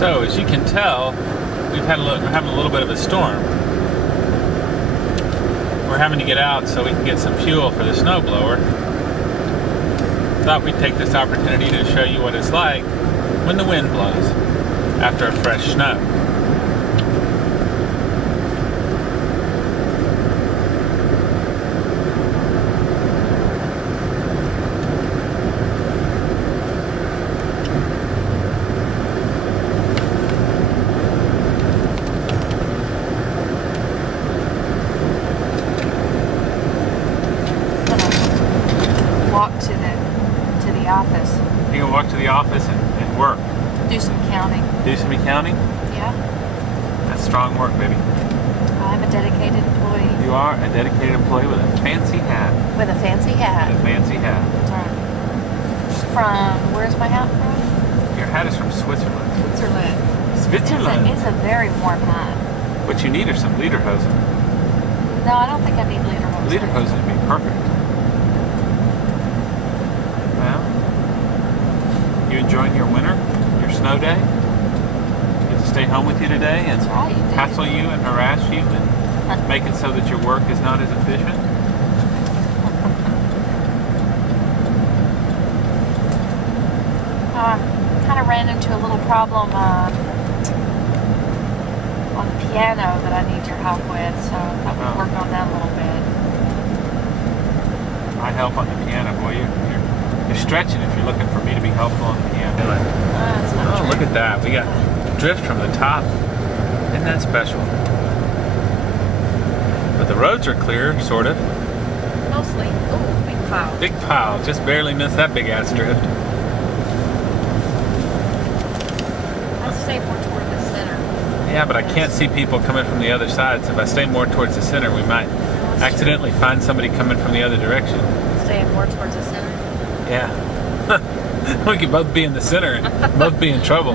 So as you can tell, we're having a little bit of a storm. We're having to get out so we can get some fuel for the snowblower. Thought we'd take this opportunity to show you what it's like when the wind blows after a fresh snow. Walk to the office. You can walk to the office and work. Do some counting. Do some accounting? Yeah. That's strong work, baby. I'm a dedicated employee. You are a dedicated employee with a fancy hat. With a fancy hat. With a fancy hat. That's right. From, where's my hat from? Your hat is from Switzerland. Switzerland. Switzerland? It's a very warm hat. What you need are some lederhosen. No, I don't think I need lederhosen. Lederhosen would be perfect. Well, you enjoying your winter? Your snow day? Get to stay home with you today and hassle you and harass you and make it so that your work is not as efficient? Kind of ran into a little problem on the piano that I need your help with, so I would work on that a little bit. I help on the piano, boy. You're stretching if you're looking for me to be helpful on the piano. That's not true. Look at that. We got drift from the top. Isn't that special? But the roads are clear, sort of. Mostly. Oh, big pile. Big pile. Just barely missed that big ass drift. I'll stay more toward the center. Yeah, but I can't see people coming from the other side, so if I stay more towards the center, we might accidentally find somebody coming from the other direction. Stay more towards the center? Yeah. We could both be in the center and both be in trouble.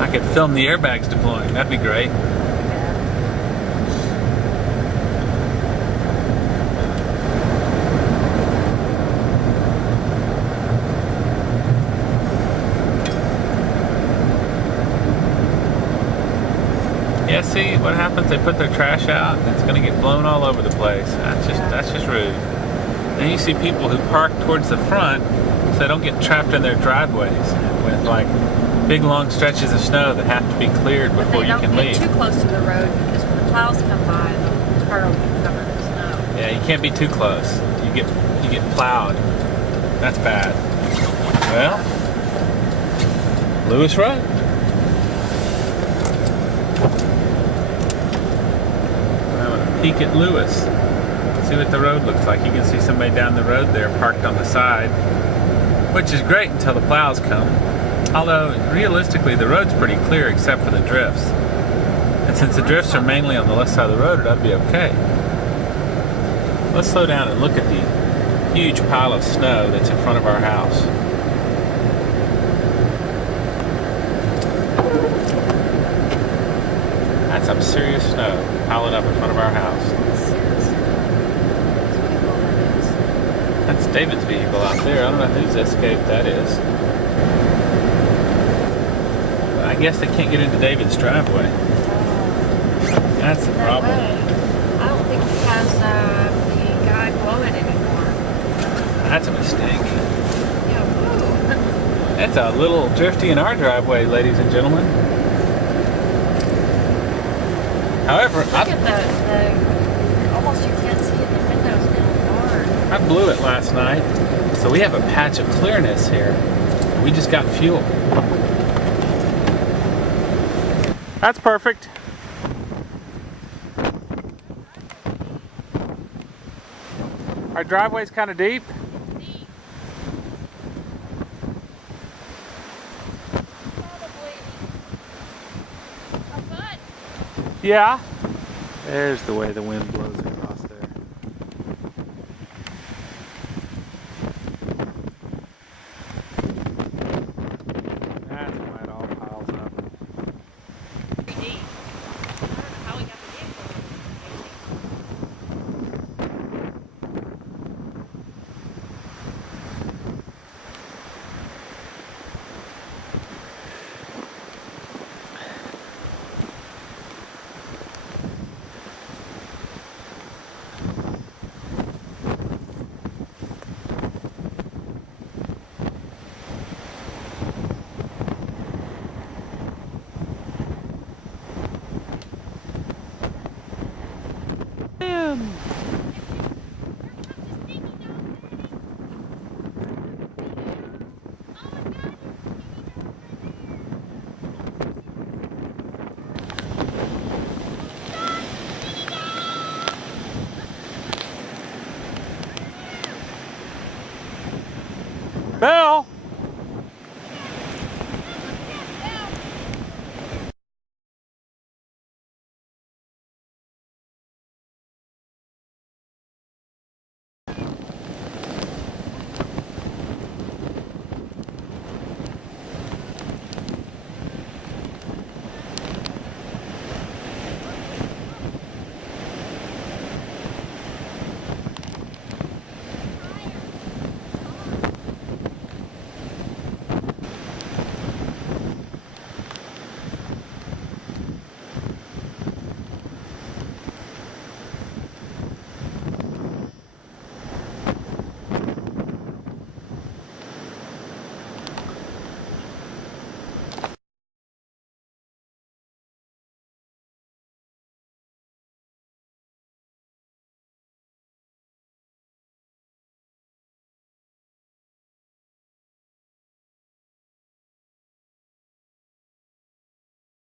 I could film the airbags deploying. That'd be great. Yeah, see what happens? They put their trash out and it's going to get blown all over the place. That's just rude. And you see people who park towards the front so they don't get trapped in their driveways with like big long stretches of snow that have to be cleared before you can leave. But they don't get too close to the road because when the plows come by, the car will be covered in snow. Yeah, you can't be too close. You get plowed. That's bad. Well, Lewis Road. Peek at Lewis. See what the road looks like. You can see somebody down the road there parked on the side, which is great until the plows come. Although, realistically, the road's pretty clear except for the drifts. And since the drifts are mainly on the left side of the road, that'd be okay. Let's slow down and look at the huge pile of snow that's in front of our house. That's some serious snow piling up in front of our house. That's David's vehicle out there. I don't know whose Escape that is. But I guess they can't get into David's driveway. That's the problem. I don't think he has the guy blow it anymore. That's a mistake. Yeah, woo. That's a little drifty in our driveway, ladies and gentlemen. However, look at the almost you can't see in the windows now. I blew it last night, so we have a patch of clearness here. We just got fuel. That's perfect. Our driveway's kind of deep. Yeah. There's the way the wind blows.